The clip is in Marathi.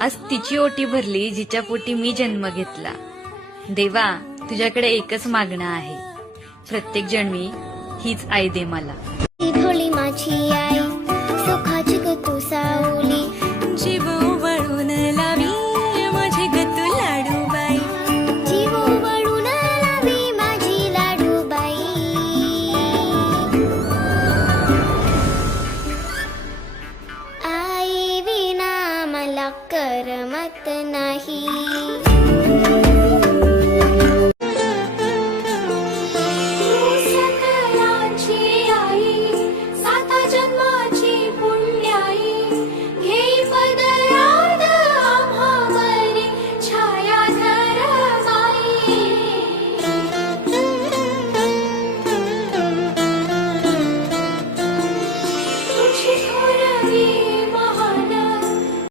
आज तिची ओटी भरली जिच्या पोटी मी जन्म घेतला. देवा, तुझ्याकडे एकच मागणं आहे, प्रत्येक जन्मी हीच आई दे मला. भोळी माझी आई, सुखाची ग तू सावली, जीव वळून लावी माझी ग तू लाडूबाई. जीव वळून लावी माझी लाडूबाई. आई विना मला करमत नाही.